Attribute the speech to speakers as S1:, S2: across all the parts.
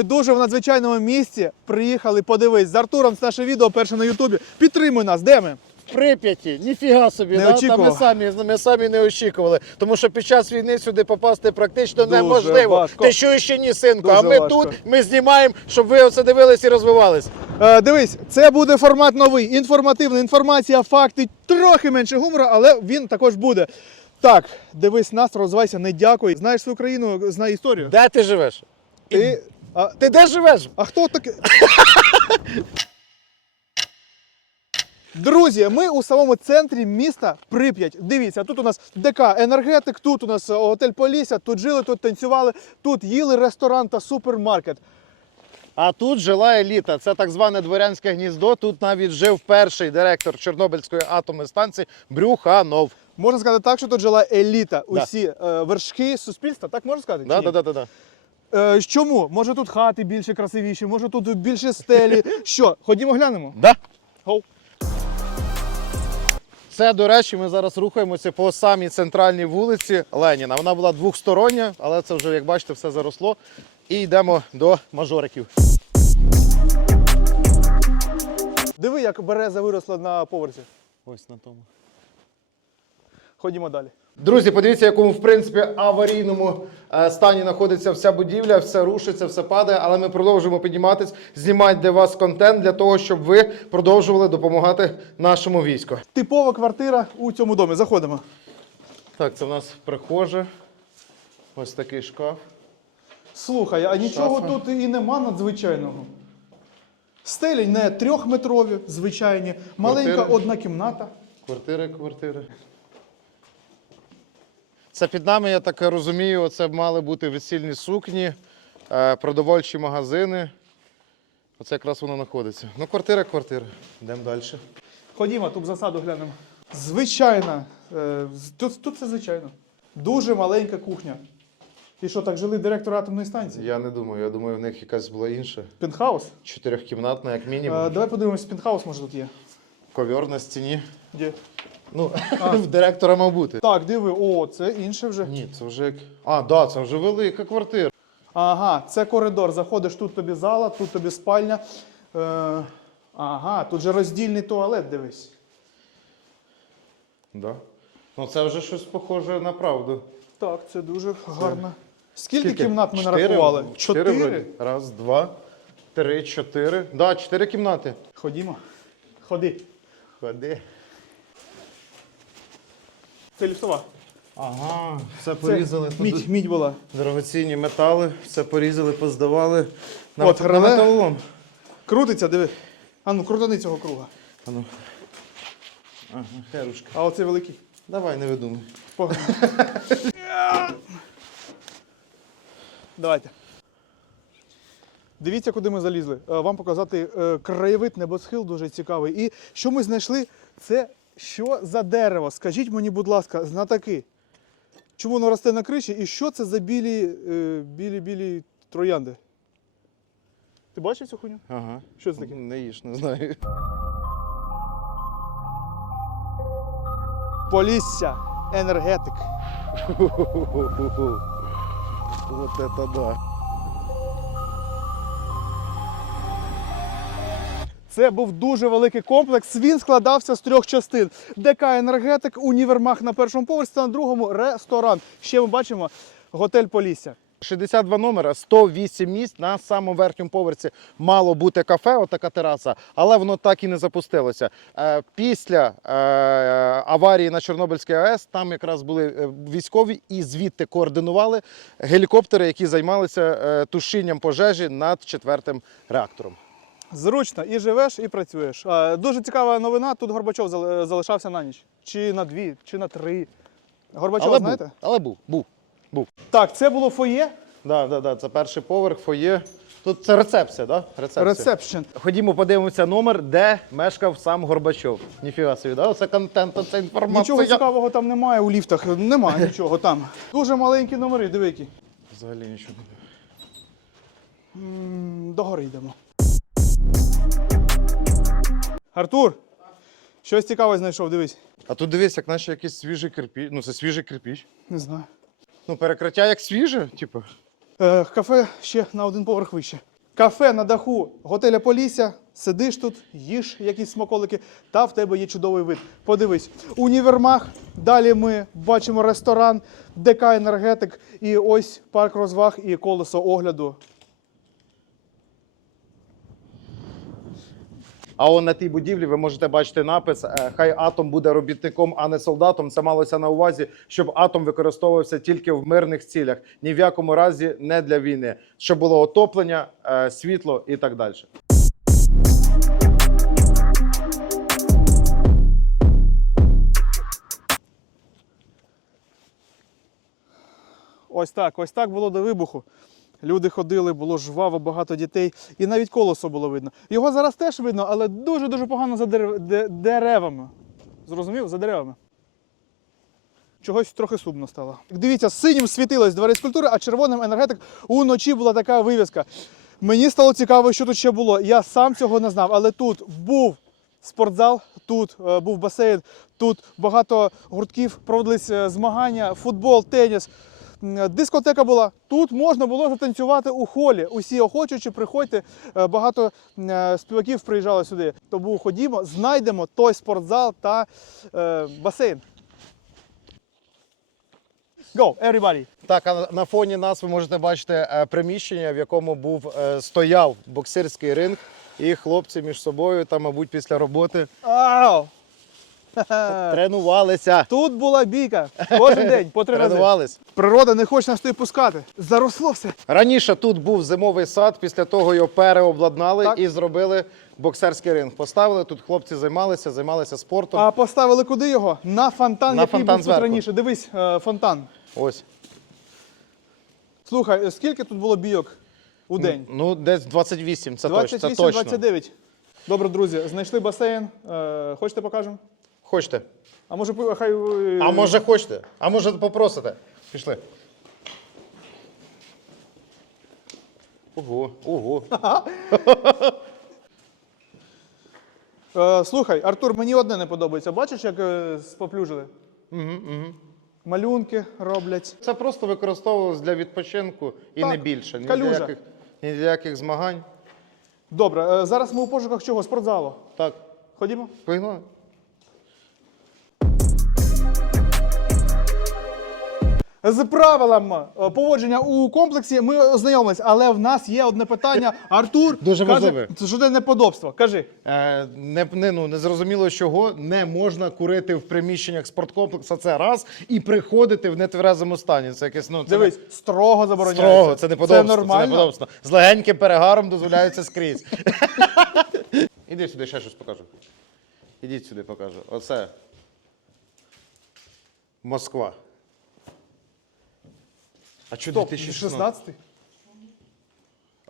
S1: Ми дуже в надзвичайному місці приїхали. Подивись з Артуром. Це наше відео перше на Ютубі. Підтримуй нас. Де ми?
S2: Прип'яті, ніфіга собі,
S1: Не
S2: да? Та ми самі ми самі не очікували. Тому що під час війни сюди попасти практично
S1: Дуже
S2: неможливо.
S1: важко.
S2: Ти що ще ні, синку?
S1: Дуже
S2: а ми
S1: важко.
S2: тут ми знімаємо, щоб ви оце дивились і розвивались.
S1: Е, дивись, це буде формат новий, інформативний, інформація, факти, трохи менше гумору, але він також буде. Так, дивись нас, розвивайся, не дякуй. Знаєш свою країну, знай історію.
S2: Де ти живеш?
S1: Ти, а,
S2: Ти де живеш?
S1: а хто таке? Друзі, ми у самому центрі міста Прип'ять. Дивіться, тут у нас ДК Енергетик, тут у нас е, готель Полісся, тут жили, тут танцювали, тут їли ресторан та супермаркет.
S2: А тут жила еліта. Це так зване дворянське гніздо. Тут навіть жив перший директор Чорнобильської атомної станції Брюханов.
S1: Можна сказати так, що тут жила еліта, усі е, вершки суспільства, так можна сказати? чи
S2: Да,
S1: ні?
S2: да, да, да, да.
S1: Е, чому? Може тут хати більше красивіші, може тут більше стелі. Що? Ходімо глянемо.
S2: Да.
S1: Гоу.
S2: Це, до речі, ми зараз рухаємося по самій центральній вулиці Леніна. Вона була двохстороння, але це вже, як бачите, все заросло. І йдемо до мажориків.
S1: Диви, як береза виросла на поверсі.
S2: Ось на тому.
S1: Ходімо далі.
S2: Друзі, подивіться, в якому в принципі аварійному е, стані знаходиться вся будівля, все рушиться, все падає, але ми продовжуємо підніматись, знімати для вас контент для того, щоб ви продовжували допомагати нашому війську.
S1: Типова квартира у цьому домі. Заходимо.
S2: Так, це в нас прихожа. Ось такий шкаф.
S1: Слухай, а нічого
S2: Шафа.
S1: тут і нема надзвичайного. Стелі не трьохметрові, звичайні, маленька
S2: Квартира.
S1: одна кімната.
S2: Квартири, квартири. Це під нами, я так розумію, це мали бути весільні сукні, е, продовольчі магазини. Оце якраз воно знаходиться. Ну, квартира, квартира. Йдемо далі.
S1: Ходімо, тут засаду глянемо. Звичайна. е, Тут, тут все звичайно. Дуже маленька кухня. І що, так жили директор атомної станції?
S2: Я не думаю, я думаю, в них якась була інша.
S1: Пентхаус?
S2: Чотирьохкімнатна, як
S1: Е,
S2: мінімум.
S1: давай подивимось, пентхаус може тут є.
S2: Ковер на стіні.
S1: Де?
S2: Ну, в директора мав бути.
S1: Так, диви, о, це інше вже.
S2: Ні, це вже як. А, да, це вже велика квартира.
S1: Ага, це коридор. Заходиш, тут тобі зала, тут тобі спальня. Е, ага, тут же роздільний туалет, дивись.
S2: Да. Ну це вже щось похоже на правду.
S1: Так, це дуже гарно. Скільки, кімнат ми
S2: Чотири?
S1: нарахували?
S2: Чотири. вроді. Раз, два, три, чотири. Да, чотири кімнати.
S1: Ходімо. Ходи.
S2: Ходи.
S1: Це ліфтова.
S2: Ага, все порізали. Тут
S1: мідь, мідь була.
S2: Дорогоцінні метали, все порізали, поздавали. На,
S1: От,
S2: на металолом.
S1: Крутиться, диви. А ну, крутани цього круга.
S2: А ну. Ага, херушка.
S1: А оцей великий.
S2: Давай, не видумай.
S1: Погнали. Давайте. Дивіться, куди ми залізли. Е, Вам показати е, краєвид небосхил дуже цікавий. І що ми знайшли? Це що за дерево? Скажіть мені, будь ласка, знатаки. Чому воно росте на криші і що це за білі, е, білі, білі троянди? Ти бачив цю хуйню?
S2: Ага.
S1: Що це таке?
S2: Не їж, не знаю.
S1: Полісся, енергетик.
S2: Вот это да.
S1: Це був дуже великий комплекс. Він складався з трьох частин: ДК енергетик, універмаг на першому поверсі, та на другому ресторан. Ще ми бачимо готель Полісся.
S2: 62 номера, 108 місць на самому верхньому поверсі мало бути кафе, отака тераса, але воно так і не запустилося. Е, Після е, аварії на Чорнобильській АЕС там якраз були е, військові і звідти координували гелікоптери, які займалися тушінням пожежі над четвертим реактором.
S1: Зручно і живеш, і працюєш. Е, Дуже цікава новина. Тут Горбачов залишався на ніч. Чи на дві, чи на три. Горбачова
S2: але
S1: знаєте?
S2: був, але був, був, був.
S1: Так, це було фоє.
S2: Да, да, да, це перший поверх, фоє. Тут це рецепція, да? Рецепція.
S1: Ресепшн.
S2: Ходімо, подивимося номер, де мешкав сам Горбачов. Ніфіга собі, да? Це контент, це інформація.
S1: Нічого цікавого там немає у ліфтах. Немає нічого там. Дуже маленькі номери, диви які.
S2: Взагалі нічого.
S1: Догори йдемо. Артур! Щось цікаве знайшов, дивись.
S2: А тут дивись, як наче якийсь свіжий кирпіч. Ну, це свіжий кирпіч.
S1: Не знаю.
S2: Ну, перекриття як свіже, типу.
S1: Е, кафе ще на один поверх вище. Кафе на даху готеля Полісся. Сидиш тут, їж якісь смаколики, та в тебе є чудовий вид. Подивись, універмаг. Далі ми бачимо ресторан, ДК енергетик, і ось парк розваг і колесо огляду.
S2: А он на тій будівлі ви можете бачити напис е, Хай атом буде робітником, а не солдатом. Це малося на увазі, щоб атом використовувався тільки в мирних цілях, ні в якому разі не для війни, щоб було отоплення, е, світло і так далі.
S1: Ось так, ось так було до вибуху. Люди ходили, було жваво, багато дітей, і навіть колесо було видно. Його зараз теж видно, але дуже-дуже погано за дерев- деревами. Зрозумів? За деревами. Чогось трохи сумно стало. Дивіться, синім світилось дворець культури, а червоним енергетик уночі була така вивіска. Мені стало цікаво, що тут ще було. Я сам цього не знав, але тут був спортзал, тут е, був басейн, тут багато гуртків, проводились е, змагання, футбол, теніс. Дискотека була. Тут можна було затанцювати у холі. Усі охочучі, приходьте. Е, Багато е, співаків приїжджали сюди. Тому ходімо, знайдемо той спортзал та е, басейн. Go, everybody!
S2: Так, а на- фоні нас ви можете бачити приміщення, в якому був стояв боксерський ринг, і хлопці між собою там, мабуть, після роботи
S1: Ау!
S2: Тренувалися.
S1: Тут була бійка. Кожен день по три рази.
S2: Тренувались.
S1: Природа не хоче нас туди пускати. Заросло все.
S2: Раніше тут був зимовий сад, після того його переобладнали
S1: Так.
S2: і зробили боксерський ринг. Поставили тут хлопці займалися, займалися спортом.
S1: А поставили куди його? На фонтан,
S2: На
S1: який
S2: фонтан
S1: був
S2: зверху.
S1: тут раніше. Дивись, е, фонтан.
S2: Ось
S1: Слухай, е, скільки тут було бійок у день?
S2: ну десь 28, це точно. Це точно.
S1: 28-29. Добре, друзі, знайшли басейн. Е, хочете покажемо?
S2: Хочете?
S1: А може, пи- хай. е,
S2: А може хочете? А може попросите? Пішли. Ого, ого.
S1: Е, слухай, Артур, мені одне не подобається. Бачиш, як е, споплюжили?
S2: Угу, угу.
S1: Малюнки роблять.
S2: Це просто використовувалось для відпочинку і
S1: Так,
S2: не більше. Ні
S1: калюжа.
S2: для яких, ні для яких змагань.
S1: Добре, е, зараз ми у пошуках чого? Спортзалу.
S2: Так,
S1: Ходімо.
S2: погнали.
S1: З правилами е, поводження у комплексі ми ознайомились, але в нас є одне питання. Артур
S2: Дуже
S1: каже,
S2: важливе.
S1: що це неподобство. Кажи.
S2: Е, не, не, ну, не зрозуміло, чого не можна курити в приміщеннях спорткомплексу. Це раз, і приходити в нетверезому стані. Це якесь ну це
S1: Дивись, строго
S2: не,
S1: забороняється.
S2: строго, це не подобство.
S1: Це нормально.
S2: Це неподобство. З легеньким перегаром дозволяється скрізь. Іди сюди, ще щось покажу. Ідіть сюди, покажу. Оце Москва. А що
S1: Стоп,
S2: 2016?
S1: 16?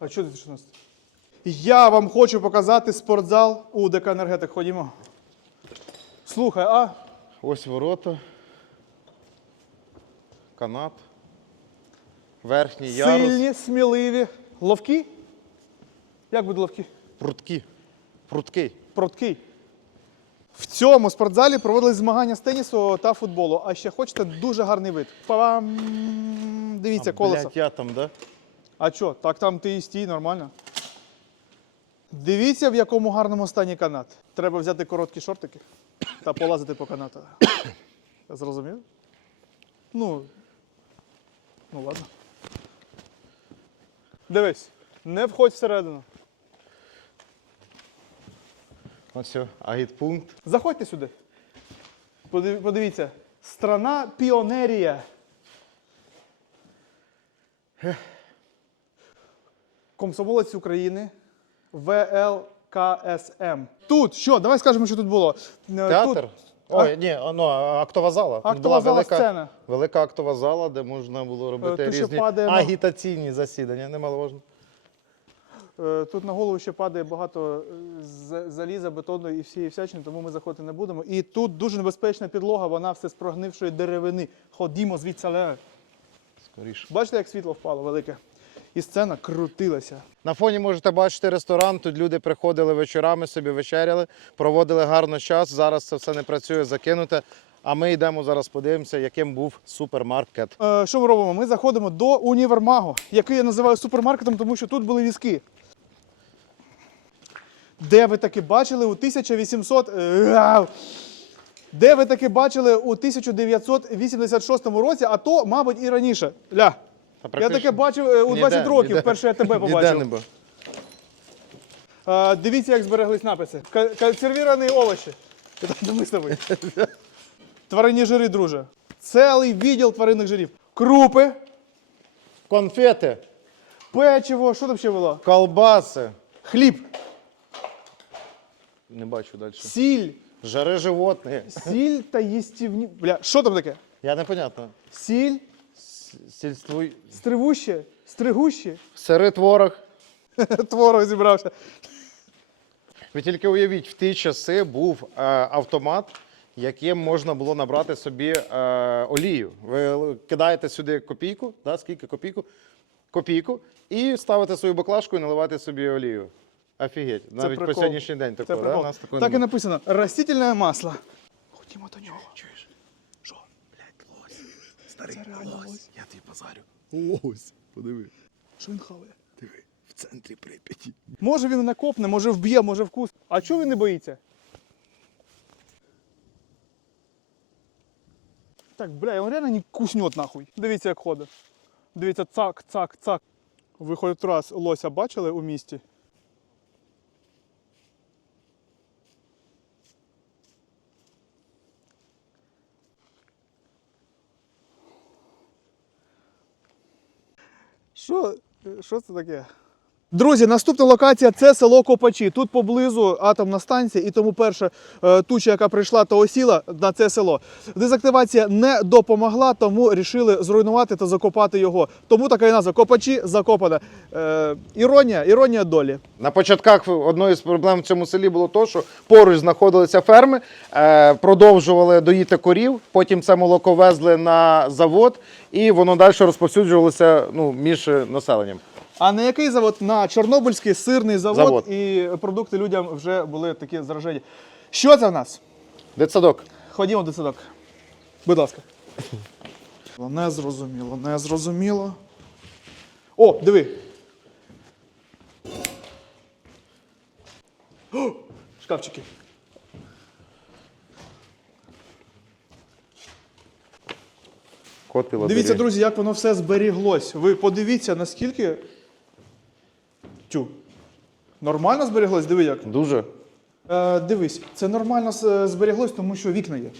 S1: А що 2016? Я вам хочу показати спортзал у ДК Енергетик. Ходімо. Слухай, а
S2: Ось ворота. Канат. Верхній ярус.
S1: сильні, сміливі, ловкі? Як буде ловкі?
S2: Прутки. Прутки.
S1: Проткий. В цьому спортзалі проводились змагання з тенісу та футболу. А ще хочете дуже гарний вид. Па-бам! Дивіться, колесо.
S2: Блять, я там, да?
S1: А що, так там ти і стій, нормально. Дивіться, в якому гарному стані канат. Треба взяти короткі шортики та полазити по канату. Зрозумів? Ну. Ну ладно. Дивись, не входь всередину.
S2: Ось все, агітпункт.
S1: Заходьте сюди. Подивіться. Страна піонерія. Комсомолець України. ВЛКСМ. Тут що? Давай скажемо, що тут було. Е,
S2: Театр?
S1: Тут,
S2: Ой, ні, ну, актова зала.
S1: Актова
S2: була
S1: зала,
S2: велика,
S1: сцена.
S2: велика актова зала, де можна було робити
S1: Е, тут ще
S2: різні
S1: падає
S2: агітаційні засідання, немаловажно.
S1: Е, Тут на голову ще падає багато е, заліза, бетону і всієї всячини, тому ми заходити не будемо. І тут дуже небезпечна підлога, вона все з прогнившої деревини. Ходімо звідси. але.
S2: Скоріше.
S1: Бачите, як світло впало велике? І сцена крутилася.
S2: На фоні можете бачити ресторан. Тут люди приходили вечорами, собі вечеряли, проводили гарно час. Зараз це все не працює, закинуте. А ми йдемо зараз подивимося, яким був супермаркет.
S1: Е, що ми робимо? Ми заходимо до універмагу, який я називаю супермаркетом, тому що тут були візки. Де ви таки бачили у 1800. е! Де ви таки бачили у 1986 році, а то, мабуть, і раніше. Ля. Я таке бачив е, у 20
S2: Ніде,
S1: років,
S2: ніде.
S1: перше я тебе побачив.
S2: було.
S1: Е, дивіться, як збереглись написи. Ка- Консервіровані овочі. Я так думаю з тобою. Тваринні жири, друже. Цілий відділ тваринних жирів. Крупи,
S2: Конфети,
S1: печиво, що там ще було?
S2: колбаси.
S1: Хліб,
S2: Не бачу далі.
S1: сіль,
S2: Жари животні.
S1: сіль та їстівні. Бля, що там таке?
S2: Я непонятно.
S1: Сіль,
S2: Сільство...
S1: стривуще, стригуще.
S2: Сири творог.
S1: Творог зібрався.
S2: Ви тільки уявіть, в ті часи був е, автомат, яким можна було набрати собі е, олію. Ви кидаєте сюди копійку, да, скільки копійку? Копійку, і ставите свою баклажку і наливаєте собі олію. Офігеть. Навіть по
S1: прикол.
S2: сьогоднішній день
S1: Це
S2: такого. Да?
S1: прикол.
S2: У нас такого
S1: Так і
S2: немає.
S1: написано: растительне масло. Ходімо до нього.
S3: Чуєш? Що? Блядь, лось. Старий
S1: Це реально
S3: лось.
S1: лось.
S3: Я тобі позарю. Лось. Подиви.
S1: Що він хаває?
S3: Диви. В центрі Прип'яті.
S1: Може він накопне, може вб'є, може вкус. А чого він не боїться? Так, бля, він реально не куснет нахуй. Дивіться, як ходить. Дивіться, цак, цак, цак. Ви хоч раз лося бачили у місті? Що, що це таке? Друзі, наступна локація це село Копачі. Тут поблизу атомна станція, і тому перша е, туча, яка прийшла, то осіла на це село. Дезактивація не допомогла, тому рішили зруйнувати та закопати його. Тому така і назва Копачі закопана. Е, іронія, іронія долі.
S2: На початках одної з проблем в цьому селі було то, що поруч знаходилися ферми, е, продовжували доїти корів, потім це молоко везли на завод, і воно далі розповсюджувалося ну, між населенням.
S1: А на який завод? На Чорнобильський сирний завод,
S2: Завод.
S1: і продукти людям вже були такі заражені. Що це в нас?
S2: Дитсадок.
S1: Ходімо до садок. Будь ласка. Не зрозуміло, не зрозуміло. О, диви. О, шкафчики. Дивіться, друзі, як воно все зберіглось. Ви подивіться, наскільки. Тю. Нормально зберіглось? Диви як.
S2: Дуже.
S1: Е, дивись, це нормально зберіглось, тому що вікна є.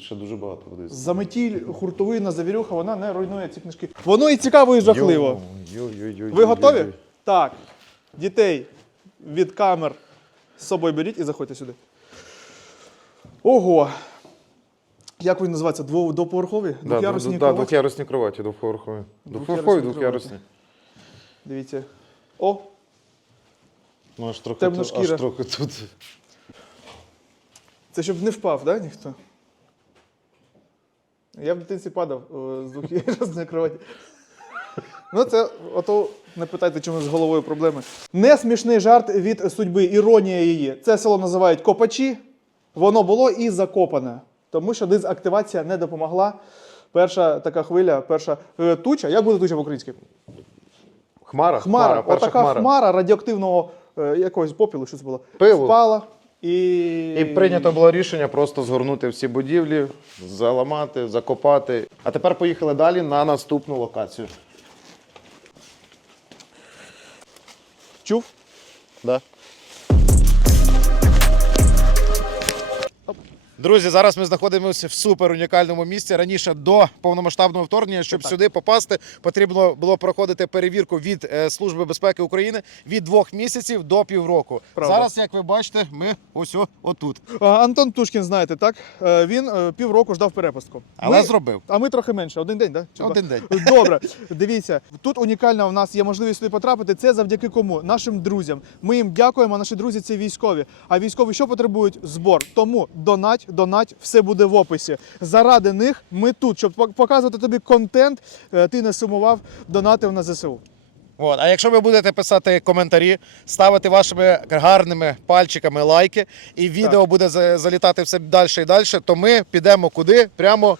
S2: Ще дуже багато буде.
S1: Заметіль, хуртовина, завірюха, вона не руйнує ці книжки. Воно і цікаво, і жахливо. Ви готові? Так. Дітей від камер з собою беріть і заходьте сюди. Ого. Як він називається? Дво- Двоповерхові?
S2: Да,
S1: Двох'ярусні
S2: да,
S1: кроваті?
S2: двох'ярусні кроваті, двохповерхові.
S1: Двох'ярусні
S2: Двохповерхові,
S1: кроваті.
S2: двох'ярусні.
S1: Дивіться. О,
S2: Ну, аж трохи,
S1: Темна
S2: тут,
S1: шкіра.
S2: аж трохи тут.
S1: це щоб не впав, да, ніхто? Я в дитинстві падав о, з двох'ярусної кроваті. Ну, це ото не питайте, чому з головою проблеми. Не смішний жарт від судьби, іронія її. Це село називають Копачі. Воно було і закопане, тому що дезактивація не допомогла. Перша така хвиля, перша е, туча. Як буде туча в українській?
S2: Хмара,
S1: Хмара.
S2: перша
S1: Отака хмара. радіоактивного е, якогось попілу, що це було?
S2: Пилу.
S1: Впала. І...
S2: І прийнято було рішення просто згорнути всі будівлі, заламати, закопати. А тепер поїхали далі на наступну локацію.
S1: Чув?
S2: Да. Друзі, зараз ми знаходимося в супер унікальному місці. Раніше до повномасштабного вторгнення, щоб сюди попасти, потрібно було проходити перевірку від е, Служби безпеки України від двох місяців до півроку.
S1: Правда.
S2: Зараз, як ви бачите, ми ось отут.
S1: Антон Тушкін, знаєте, так? Е, Він е, півроку ждав перепустку.
S2: Але
S1: Ми-
S2: зробив.
S1: А ми трохи менше, один день, так? Да?
S2: Один день.
S1: Добре, дивіться, тут унікальна у нас є можливість сюди потрапити. Це завдяки кому? Нашим друзям. Ми їм дякуємо. Наші друзі це військові. А військові що потребують? Збор. Тому донать, донать, все буде в описі. Заради них ми тут, щоб пок- показувати тобі контент. е, Ти не сумував, донатив на ЗСУ.
S2: От. А якщо ви будете писати коментарі, ставити вашими гарними пальчиками лайки, і відео буде залітати все далі і далі, то ми підемо куди? Прямо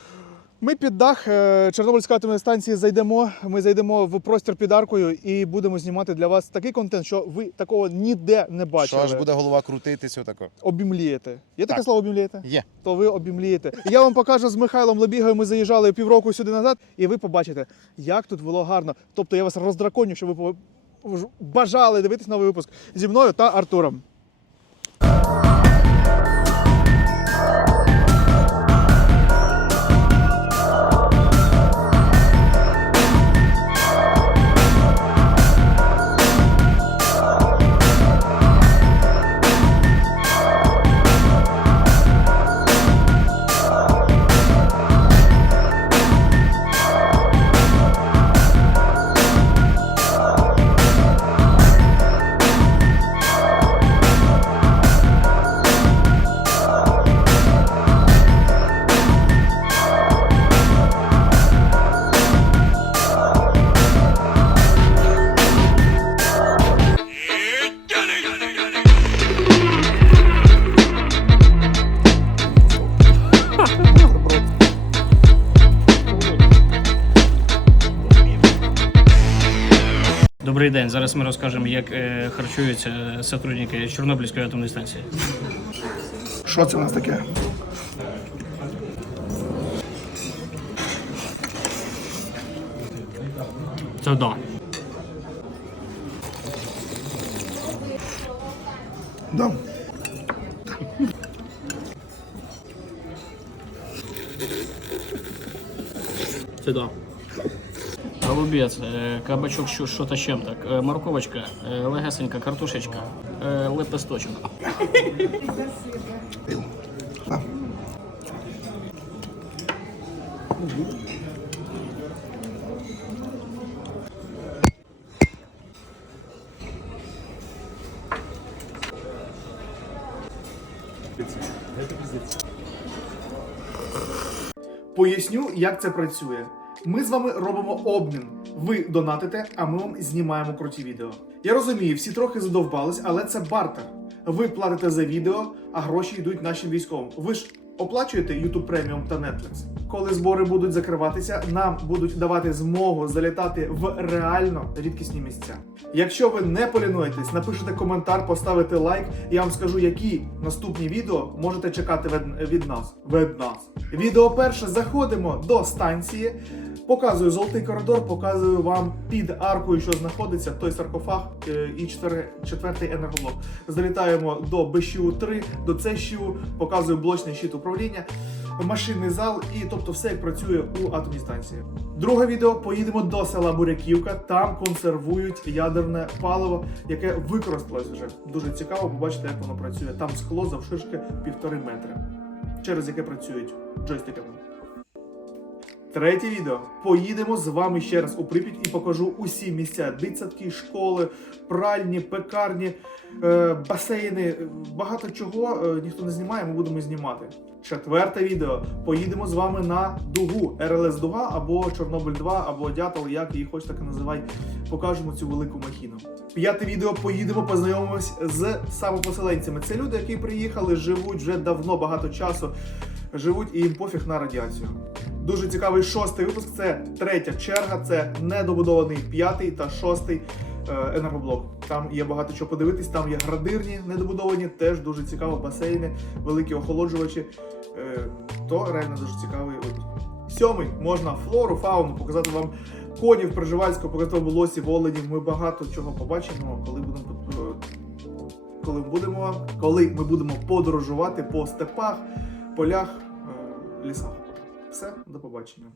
S1: Ми під дах е, Чорнобильської атомної станції зайдемо. Ми зайдемо в простір під аркою і будемо знімати для вас такий контент, що ви такого ніде не бачили.
S2: що аж буде голова крутитись отако.
S1: Обімлієте. Є таке
S2: Так.
S1: слово обімлієте?
S2: Є.
S1: То ви обімлієте. Я вам покажу з Михайлом Лебігою. Ми заїжджали півроку сюди назад, і ви побачите, як тут було гарно. Тобто я вас роздраконю, щоб ви бажали дивитись новий випуск зі мною та Артуром.
S4: Добрий день. Зараз ми розкажемо, як е, харчуються сотрудники Чорнобильської атомної станції.
S1: Що це у нас таке?
S4: Це да.
S1: Да.
S4: Це да. Голубець, е, кабачок, що, що та чим так, е, морковочка, е, легесенька картошечка, лепесточок.
S1: Поясню, як це працює. Ми з вами робимо обмін. Ви донатите, а ми вам знімаємо круті відео. Я розумію, всі трохи задовбались, але це бартер. Ви платите за відео, а гроші йдуть нашим військовим. Ви ж оплачуєте YouTube Premium та Netflix. Коли збори будуть закриватися, нам будуть давати змогу залітати в реально рідкісні місця. Якщо ви не полінуєтесь, напишете коментар, поставите лайк, я вам скажу, які наступні відео можете чекати від, нас. Від нас. Відео перше заходимо до станції. Показую золотий коридор, показую вам під аркою, що знаходиться той саркофаг е, і четвертий енергоблок. Залітаємо до БЩУ 3, до ЦЩУ, показую блочний щит управління, машинний зал і тобто все як працює у атомній станції. Друге відео поїдемо до села Буряківка. Там консервують ядерне паливо, яке використалось вже. Дуже цікаво, побачите, як воно працює. Там скло завширшки півтори метри, через яке працюють джойстиками. Третє відео. Поїдемо з вами ще раз у Прип'ять і покажу усі місця: дитсадки, школи, пральні, пекарні, е, басейни. Багато чого е, ніхто не знімає, ми будемо знімати. Четверте відео. Поїдемо з вами на дугу РЛС Дуга або Чорнобиль 2, або Дятел, як її хоч так і називай. Покажемо цю велику махіну. П'яте відео поїдемо, познайомимось з самопоселенцями. Це люди, які приїхали, живуть вже давно багато часу. Живуть і їм пофіг на радіацію. Дуже цікавий шостий випуск. Це третя черга, це недобудований п'ятий та шостий е, енергоблок. Там є багато чого подивитись. Там є градирні недобудовані, теж дуже цікаво, басейни, великі охолоджувачі. Е, то реально дуже цікавий випуск. Сьомий можна флору, фауну, показати вам конів Приживальського, показати вам лосів, оленів. Ми багато чого побачимо, коли будемо е, коли будемо, коли ми будемо подорожувати по степах, полях, лісах. Все, до побачення.